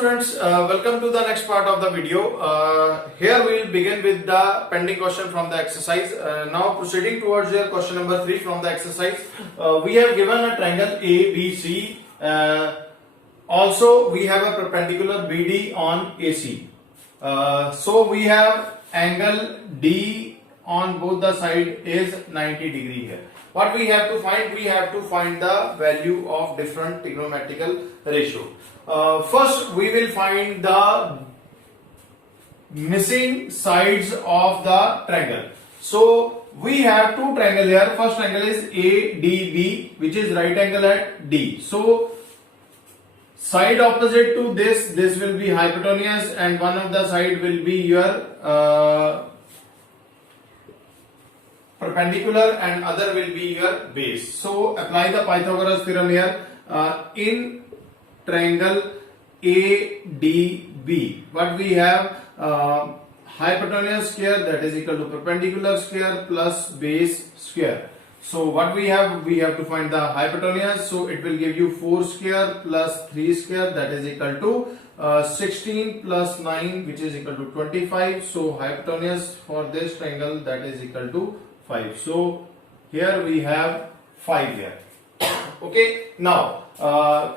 students, welcome to the next part of the video. Here we will begin with the pending question from the exercise. Now proceeding towards your question number 3 from the exercise. We have given a triangle ABC. Also we have a perpendicular BD on AC. So we have angle D on both the side is 90 degree here. What we have to find? We have to find the value of different trigonometrical ratio. First we will find the missing sides of the triangle. So we have two triangles here. First triangle is ADB, which is right angle at D. So side opposite to this will be hypotenuse, and one of the side will be your perpendicular and other will be your base. So apply the Pythagoras theorem here. In triangle ADB, what we have, hypotenuse square, that is equal to perpendicular square plus base square. So what we have to find the hypotenuse. So it will give you 4 square plus 3 square, that is equal to 16 plus 9, which is equal to 25. So hypotenuse for this triangle, that is equal to 5. So here we have 5 here. Okay, now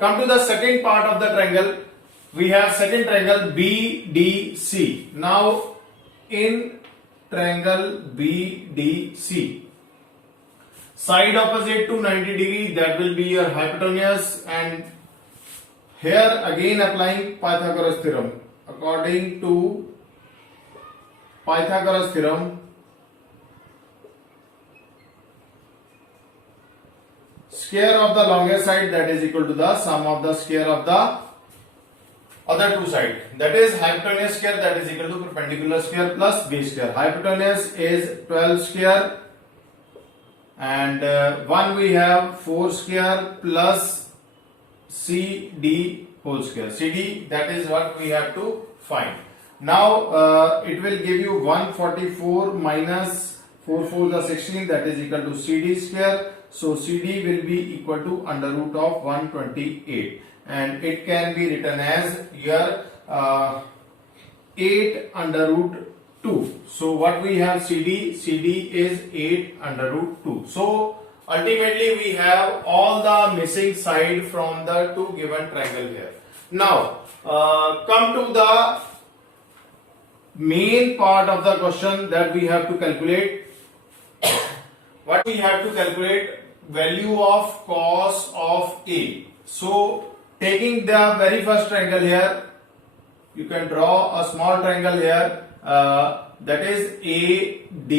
come to the second part of the triangle. We have second triangle BDC. Now in triangle BDC, side opposite to 90 degree, that will be your hypotenuse, and here again applying Pythagoras theorem. According to Pythagoras theorem, square of the longest side, that is equal to the sum of the square of the other two sides. That is hypotenuse square, that is equal to perpendicular square plus base square. Hypotenuse is 12 square, and one we have 4 square plus CD whole square. CD, that is what we have to find. Now it will give you 144 minus 4 4 the 16, that is equal to CD square. So CD will be equal to under root of 128, and it can be written as your 8 under root 2. So what we have, CD is 8 under root 2. So ultimately we have all the missing side from the two given triangle here. Now come to the main part of the question that we have to calculate. What we have to calculate? Value of cos of A. So taking the very first triangle here, you can draw a small triangle here, that is AD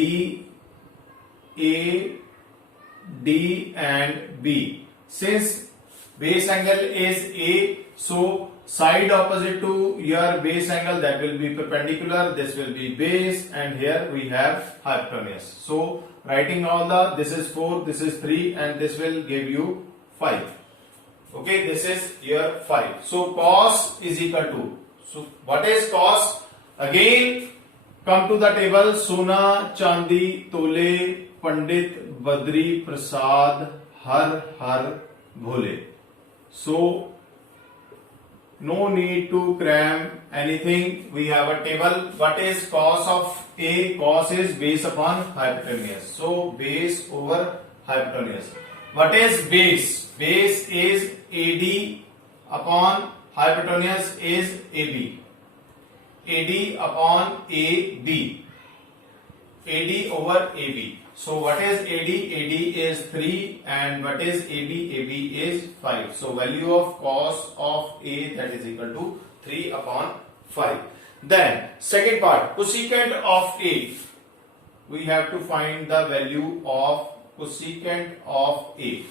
and B. Since base angle is A, so side opposite to your base angle, that will be perpendicular, this will be base, and here we have hypotenuse. So writing all the, this is 4, this is 3, and this will give you 5. Okay, this is your 5. So cos is equal to, so what is cos? Again come to the table. Sona, Chandi, Tole, Pandit, Badri, Prasad, Har Har, Bhole. So no need to cram anything. We have a table. What is cos of A? Cos is base upon hypotenuse. So base over hypotenuse. What is base? Base is AD upon hypotenuse is AB. AD upon AB. AD over AB. So what is AD? AD is 3, and what is AB? AB is 5. So value of cos of A, that is equal to 3 upon 5. Then second part, cosecant of A. We have to find the value of cosecant of A.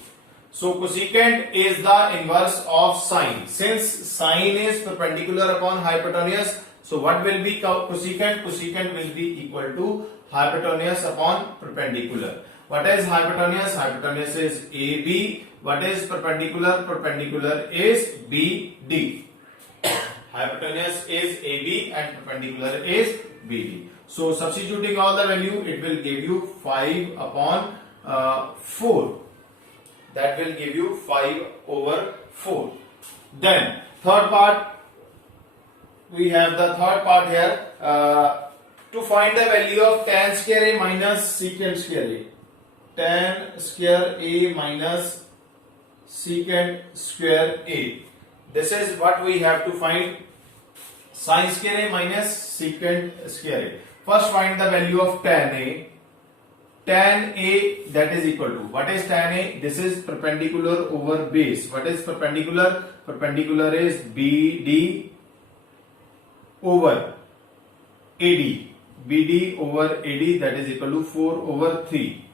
So cosecant is the inverse of sine. Since sine is perpendicular upon hypotenuse, so what will be cosecant? Cosecant will be equal to hypotenuse upon perpendicular. What is hypotenuse? Hypotenuse is AB. What is perpendicular? Perpendicular is BD. Hypotenuse is AB and perpendicular is BD. So substituting all the value, it will give you 5 upon 4. That will give you 5 over 4. Then third part, we have the third part here. To find the value of tan square a minus secant square a. Tan square a minus secant square a. This is what we have to find. Sin square a minus secant square a. First find the value of tan a. Tan a, that is equal to, what is tan a? This is perpendicular over base. What is perpendicular? Perpendicular is BD over AD. BD over AD, that is equal to 4 over 3.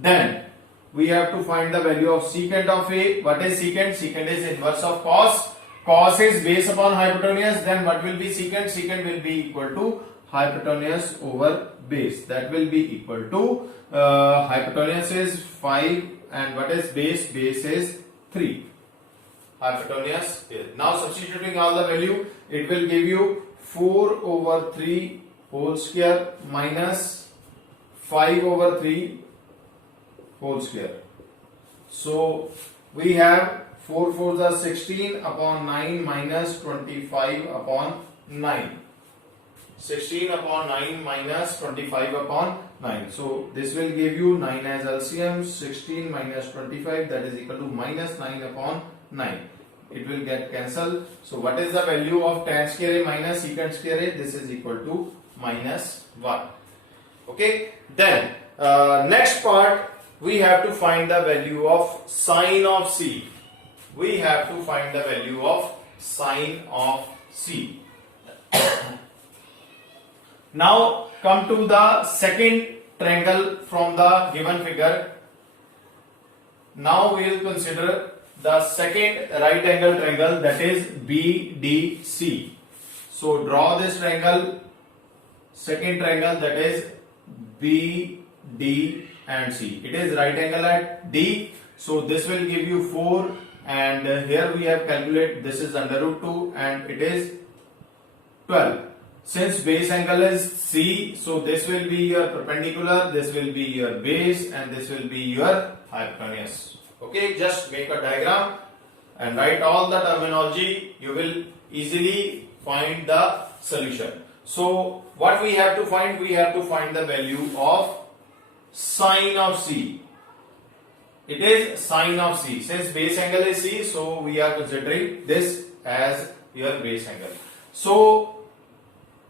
Then we have to find the value of secant of a. What is secant? Secant is inverse of cos. Cos is base upon hypotenuse. Then what will be secant? Secant will be equal to hypotenuse over base. That will be equal to hypotenuse is 5 and what is base? Base is 3. Hypotenuse is. Now substituting all the value, it will give you 4 over 3 whole square minus 5 over 3 whole square. So we have 4 4s are 16 upon 9 minus 25 upon 9. 16 upon 9 minus 25 upon 9. So this will give you 9 as LCM. 16 minus 25, that is equal to minus 9 upon 9. It will get cancelled. So what is the value of tan square a minus secant square a? This is equal to minus 1. Okay. Then next part, we have to find the value of sine of C. We have to find the value of sine of C. Now come to the second triangle from the given figure. Now we will consider the second right angle triangle, that is BDC. So draw this triangle, second triangle, that is BD and C. It is right angle at D. So this will give you 4 and here we have calculated this is under root 2 and it is 12. Since base angle is C, so this will be your perpendicular, this will be your base and this will be your hypotenuse. Okay, just make a diagram and write all the terminology. You will easily find the solution. So what we have to find? We have to find the value of sine of C. It is sine of C. Since base angle is C, so we are considering this as your base angle. So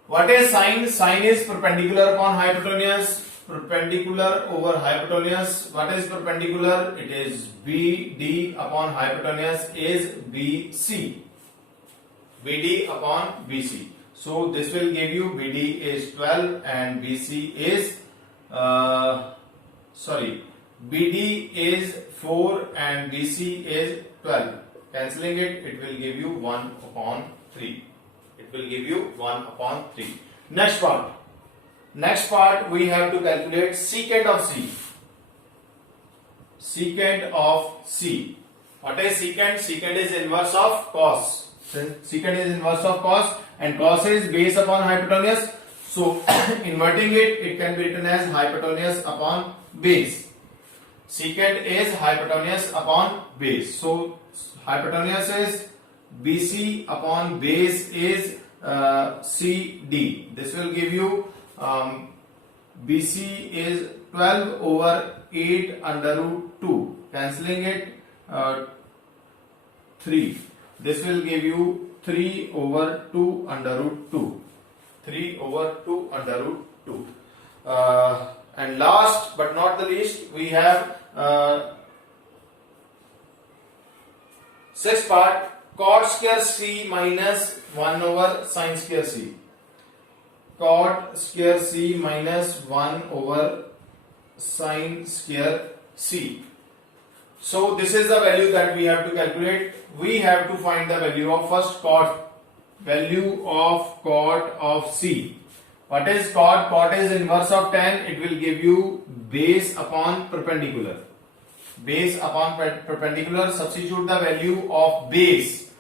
what is sine? Sine is perpendicular upon hypotenuse. Perpendicular over hypotenuse. What is perpendicular? It is BD upon hypotenuse is BC. BD upon BC. So this will give you BD is 12 and BC is BD is 4 and BC is 12. Cancelling it, it will give you 1 upon 3. It will give you 1 upon 3. Next part. Next part, we have to calculate secant of C. Secant of C. What is secant? Secant is inverse of cos. Secant is inverse of cos and cos is base upon hypotenuse. So inverting it, it can be written as hypotenuse upon base. Secant is hypotenuse upon base. So hypotenuse is BC upon base is CD. This will give you BC is 12 over 8 under root 2. Cancelling it, 3. This will give you 3 over 2 under root 2. 3 over 2 under root 2. And last but not the least, we have sixth part, cot square C minus 1 over sin square C. Cot square C minus 1 over sin square C. So this is the value that we have to calculate. We have to find the value of first cot. Value of cot of C. What is cot? Cot is inverse of tan. It will give you base upon perpendicular. Base upon perpendicular. Substitute the value of base.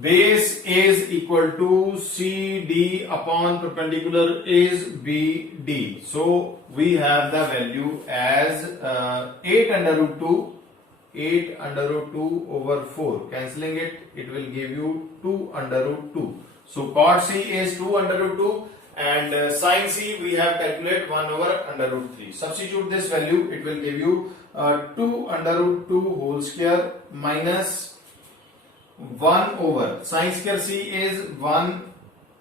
Base is equal to CD upon perpendicular is BD. So we have the value as 8 under root 2 8 under root 2 over 4. Cancelling it, it will give you 2 under root 2. So cot C is 2 under root 2 and sin C we have calculated 1 over under root 3. Substitute this value, it will give you 2 under root 2 whole square minus 1 over sin square C is 1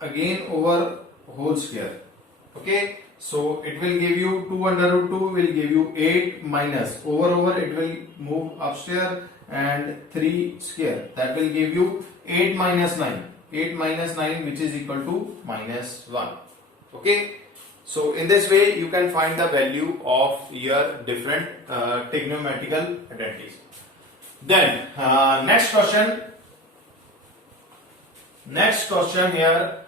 again over whole square. Okay, so it will give you 2 under root 2 will give you 8 minus over it will move upstairs and 3 square, that will give you 8 minus 9 which is equal to minus 1. Okay, so in this way you can find the value of your different trigonometrical identities. Then next question here.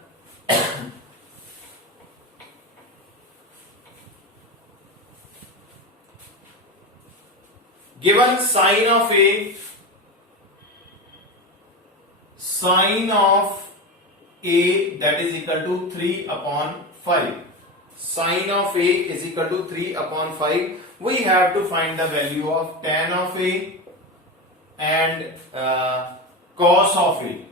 Given sine of A that is equal to 3 upon 5. Sine of A is equal to 3 upon 5. We have to find the value of tan of A and cos of A.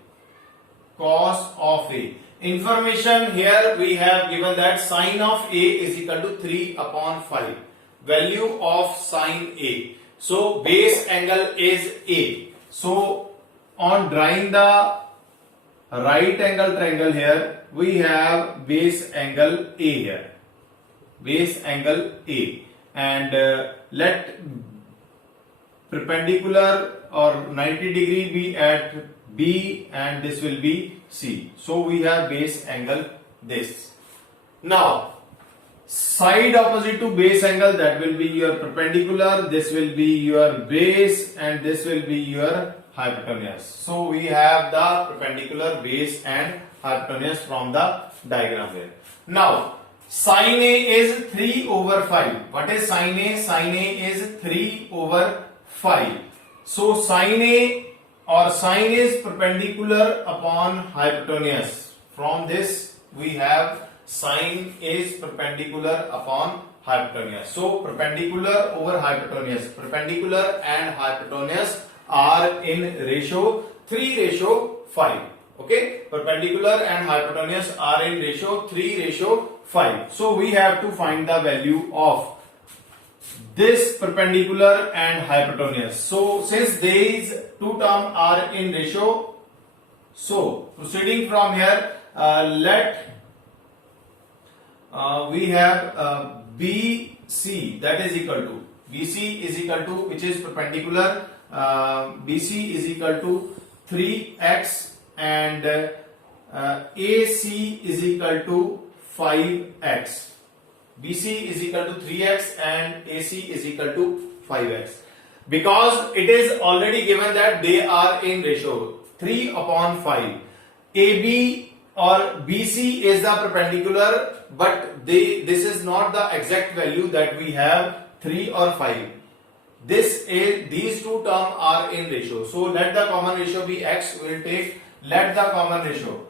Cos of A. Information here we have given that sine of A is equal to 3 upon 5. Value of sine A. So base angle is A. So on drawing the right angle triangle here, we have base angle A here. Base angle A. And let perpendicular or 90 degree be at B and this will be C. So we have base angle this. Now side opposite to base angle, that will be your perpendicular, this will be your base and this will be your hypotenuse. So we have the perpendicular, base and hypotenuse from the diagram here. Now sin A is 3 over 5. What is sin A? Sin A is 3 over 5. So sin A or sin is perpendicular upon hypotenuse. From this we have sin is perpendicular upon hypotenuse. So perpendicular over hypotenuse. Perpendicular and hypotenuse are in ratio 3:5. Okay, perpendicular and hypotenuse are in ratio 3:5. So we have to find the value of this perpendicular and hypotenuse. So since these two terms are in ratio, so proceeding from here, we have BC that is equal to BC is equal to, which is perpendicular, BC is equal to 3x and AC is equal to 5x. BC is equal to 3x and AC is equal to 5x. Because it is already given that they are in ratio 3 upon 5. AB or BC is the perpendicular, but this is not the exact value that we have 3 or 5. These two terms are in ratio. So let the common ratio be x. We will take let common ratio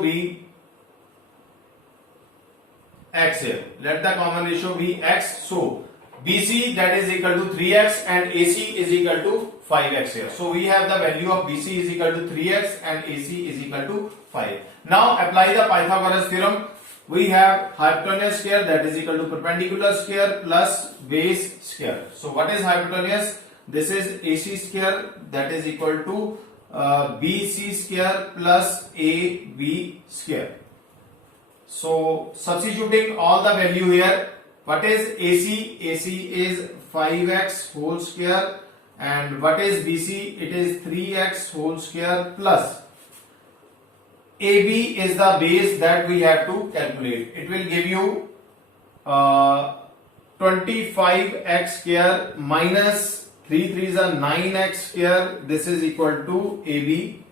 be x here. Let the common ratio be x. So BC that is equal to 3x and AC is equal to 5x here. So we have the value of BC is equal to 3x and AC is equal to 5. Now apply the Pythagoras theorem. We have hypotenuse square that is equal to perpendicular square plus base square. So what is hypotenuse? This is AC square that is equal to BC square plus AB square. So substituting all the value here, what is AC? AC is 5x whole square, and what is BC? It is 3x whole square plus AB is the base that we have to calculate. It will give you 25x square minus 3 3s are 9x square. This is equal to AB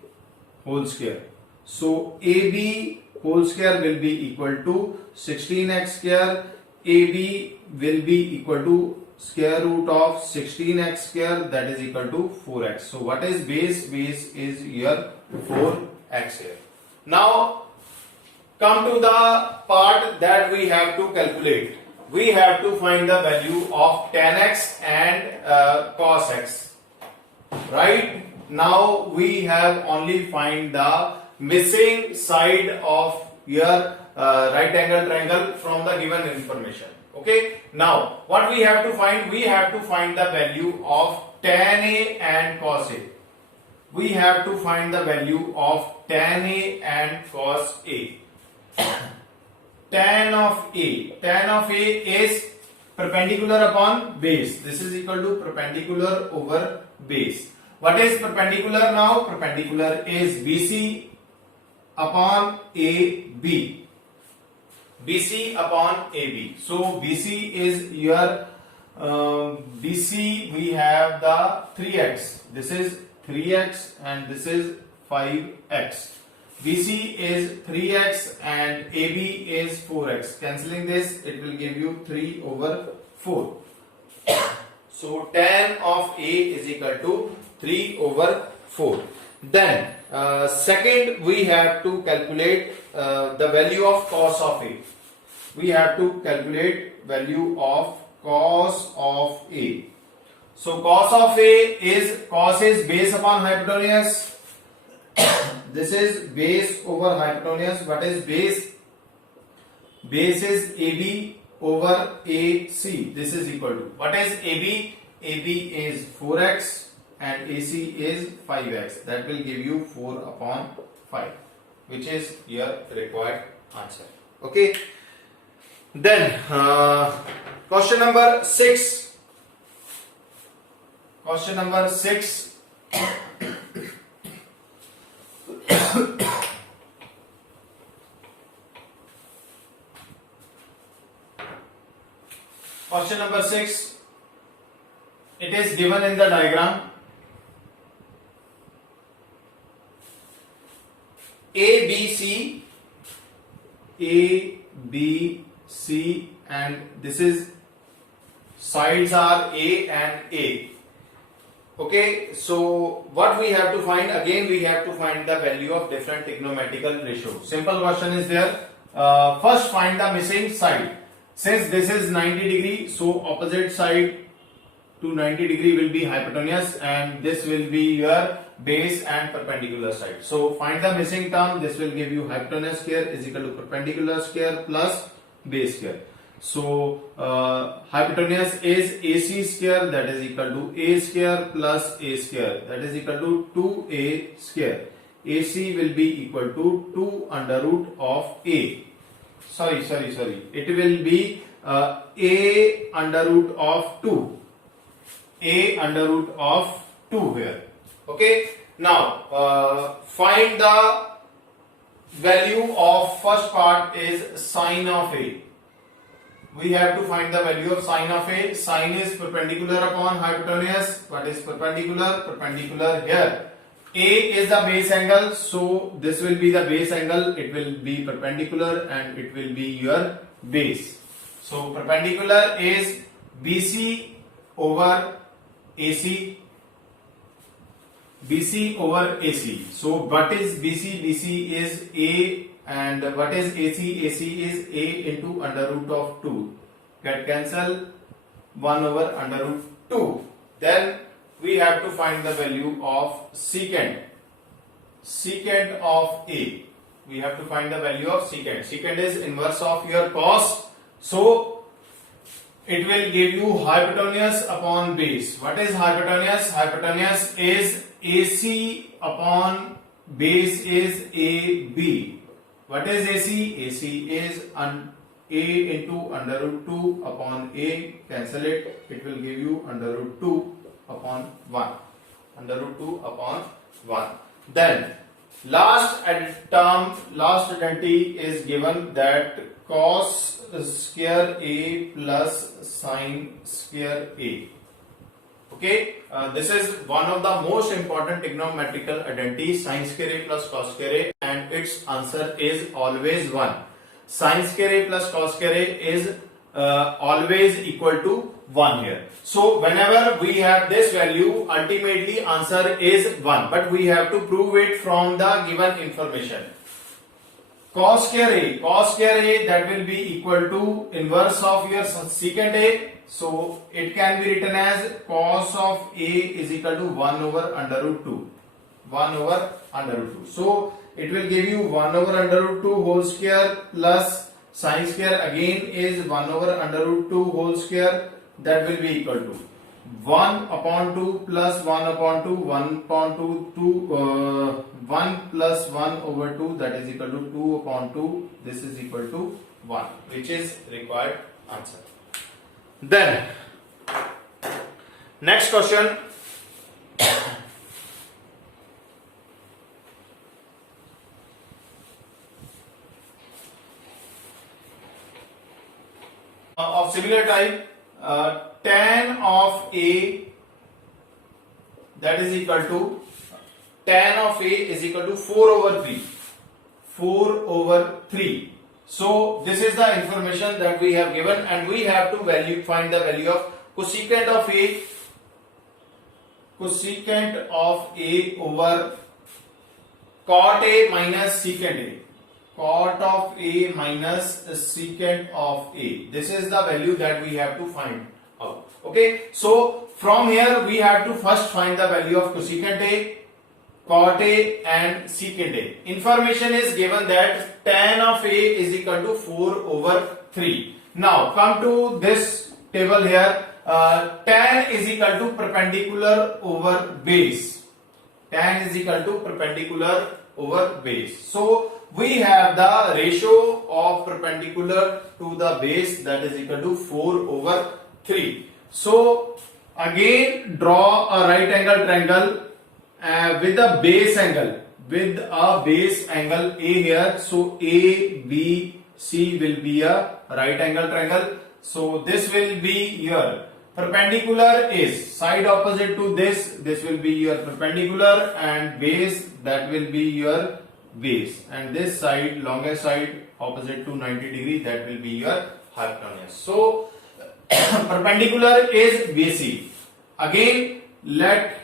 whole square. So AB whole square will be equal to 16x square. AB will be equal to square root of 16x square, that is equal to 4x. So what is base? Base is your 4x here. Now come to the part that we have to calculate. we have to find the value of tan x and cos x. Right? Now we have only find the missing side of your right angle triangle from the given information. Okay. Now what we have to find? We have to find the value of tan A and cos A. We have to find the value of tan A and cos A. Tan of A is perpendicular upon base. This is equal to perpendicular over base. What is perpendicular now? Perpendicular is BC upon AB. BC upon AB. So BC is your BC, we have the 3x. This is 3x and this is 5x. BC is 3x and AB is 4x. Cancelling this, it will give you 3 over 4. So tan of A is equal to 3 over 4. Then second, we have to calculate the value of cos of A. We have to calculate value of cos of A. So cos of A is base upon hypotenuse. This is base over hypotenuse. What is base? Base is AB over AC. This is equal to, what is AB? AB is 4x and AC is 5x. That will give you 4 upon 5, which is your required answer. Okay. Then question number 6. Question number 6. Question number 6. It is given in the diagram. A, B, C, and this is sides are A and A. Okay, so what we have to find? Again, we have to find the value of different trigonometrical ratios. Simple question is there. First, find the missing side. Since this is 90 degree, so opposite side to 90 degree will be hypotenuse, and this will be your base and perpendicular side. So find the missing term. This will give you hypotenuse square is equal to perpendicular square plus base square. So hypotenuse is AC square, that is equal to A square plus A square, that is equal to 2A square. AC will be equal to 2 under root of A. Sorry. It will be A under root of 2. A under root of 2 here. Okay. Now find the value of first part is sine of A. We have to find the value of sine of A. Sine is perpendicular upon hypotenuse. What is perpendicular? Perpendicular here. A is the base angle, so this will be the base angle. It will be perpendicular and it will be your base. So perpendicular is BC over AC. BC over AC. So what is BC? BC is A, and what is AC? AC is A into under root of 2. Get cancel 1 over under root 2. Then we have to find the value of secant. Secant of A. We have to find the value of secant. Secant is inverse of your cos. So it will give you hypotenuse upon base. What is hypotenuse? Hypotenuse is AC upon base is AB. What is AC? AC is A into under root 2 upon A. Cancel it. It will give you under root 2 upon 1. Under root 2 upon 1. Then last identity is given, that cos square A plus sine square A. Okay, this is one of the most important trigonometrical identities, sine square A plus cos square A, and its answer is always 1. Sine square A plus cos square A is always equal to 1 here. So whenever we have this value, ultimately answer is 1, but we have to prove it from the given information. cos square a that will be equal to inverse of your secant a. So it can be written as cos of a is equal to 1 over under root 2. 1 over under root 2. So it will give you 1 over under root 2 whole square plus sin square again is 1 over under root 2 whole square, that will be equal to 1 upon 2 plus 1 upon 2, 1 upon 2, 1 plus 1 over 2, that is equal to 2 upon 2, this is equal to 1, which is required answer. Then next question. Of similar type, tan of a that is equal to tan of a is equal to 4 over 3. 4 over 3. So this is the information that we have given, and we have to find the value of cosecant of a. Cosecant of a over cot a minus secant a. Cot of a minus secant of a. This is the value that we have to find out. Okay. So from here we have to first find the value of cosecant a, cot a and secant a. Information is given that tan of a is equal to 4 over 3. Now come to this table here. Tan is equal to perpendicular over base. Tan is equal to perpendicular over base. So we have the ratio of perpendicular to the base, that is equal to 4 over 3. So again draw a right angle triangle with a base angle. With a base angle A here. So ABC will be a right angle triangle. So this will be your perpendicular is side opposite to this. This will be your perpendicular, and base, that will be your base, and this side, longest side opposite to 90 degree, that will be your hypotenuse. So perpendicular is BC. Again let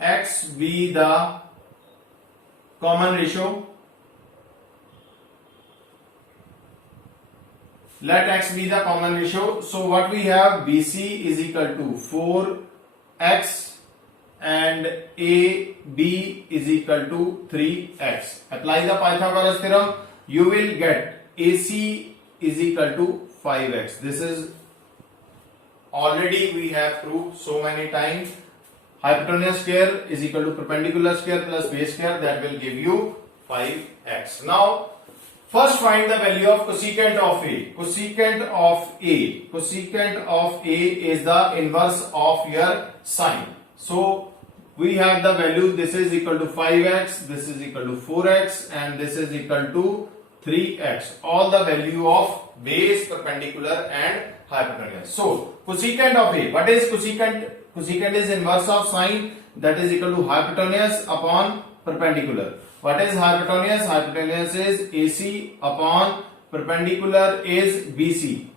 x be the common ratio. Let x be the common ratio. So what we have, BC is equal to 4x and AB is equal to 3x. Apply the Pythagoras theorem, you will get AC is equal to 5x. This is already we have proved so many times. Hypotenuse square is equal to perpendicular square plus base square, that will give you 5x. Now first find the value of cosecant of a. Cosecant of a. Cosecant of a is the inverse of your sine. So we have the value, this is equal to 5x, this is equal to 4x, and this is equal to 3x. All the value of base, perpendicular and hypotenuse. So cosecant of a. What is cosecant? Cosecant is inverse of sine, that is equal to hypotenuse upon perpendicular. What is hypotenuse? Hypotenuse is AC upon perpendicular is BC.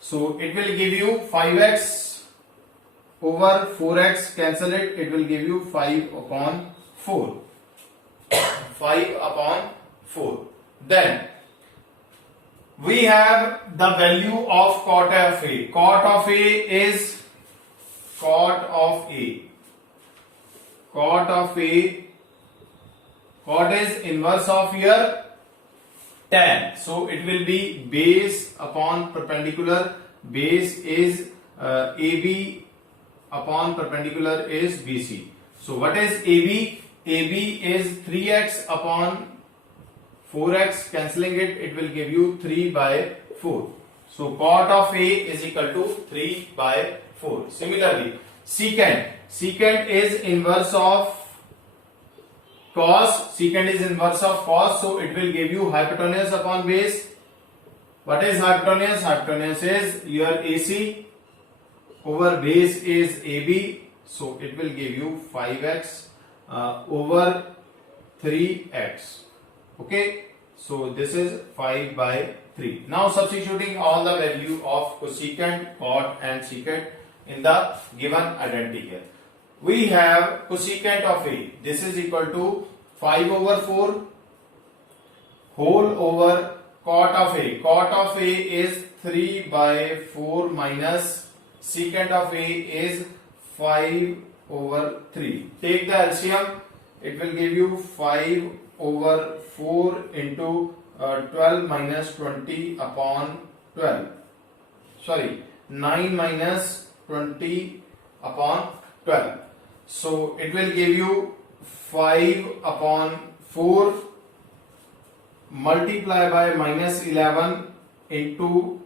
So it will give you 5x over 4x, cancel it, it will give you 5 upon 4. 5 upon 4. Then we have the value of cot of a. Cot of a is cot of a. Cot of a. Cot is inverse of your tan. So it will be base upon perpendicular. Base is AB upon perpendicular is BC. So what is AB? AB is 3x upon 4x. Cancelling it, it will give you 3 by 4. So cot of A is equal to 3 by 4. Similarly, secant. Secant is inverse of cos. Secant is inverse of cos. So it will give you hypotenuse upon base. What is hypotenuse? Hypotenuse is your AC over base is AB. So it will give you 5x over 3x. Okay. So this is 5 by 3. Now substituting all the value of cosecant, cot and secant in the given identity here. We have cosecant of A. This is equal to 5 over 4. whole over cot of A. Cot of A is 3 by 4 minus secant of A is 5 over 3. Take the LCM. It will give you 5 over 4 into 12 minus 20 upon 12. Sorry, 9 minus 20 upon 12. So it will give you 5 upon 4 multiply by minus 11 into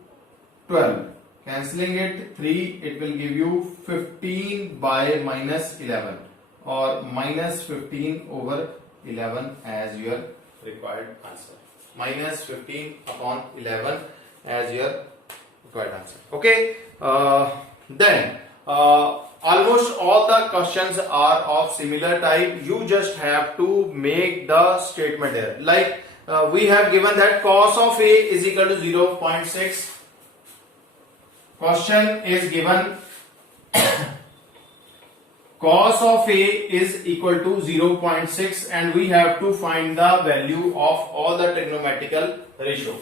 12. Cancelling it 3, it will give you 15 by minus 11 or minus 15 over 11 as your required answer. Minus 15 upon 11 as your required answer. Okay. Then almost all the questions are of similar type. You just have to make the statement here. Like we have given that cos of A is equal to 0.6. Question is given cos of A is equal to 0.6 and we have to find the value of all the trigonometrical ratio.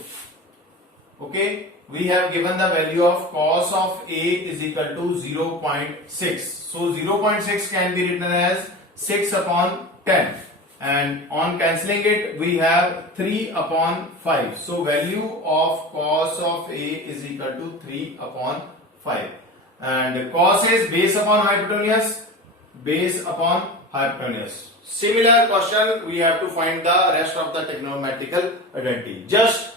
Okay, we have given the value of cos of A is equal to 0.6. So 0.6 can be written as 6 upon 10 and on cancelling it we have 3 upon 5. So value of cos of A is equal to 3 upon 5 and cos is base upon hypotenuse, base upon hypotenuse. Similar question, we have to find the rest of the trigonometrical identity. Just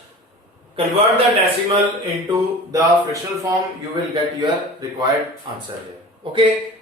convert the decimal into the fractional form, you will get your required answer here. Okay.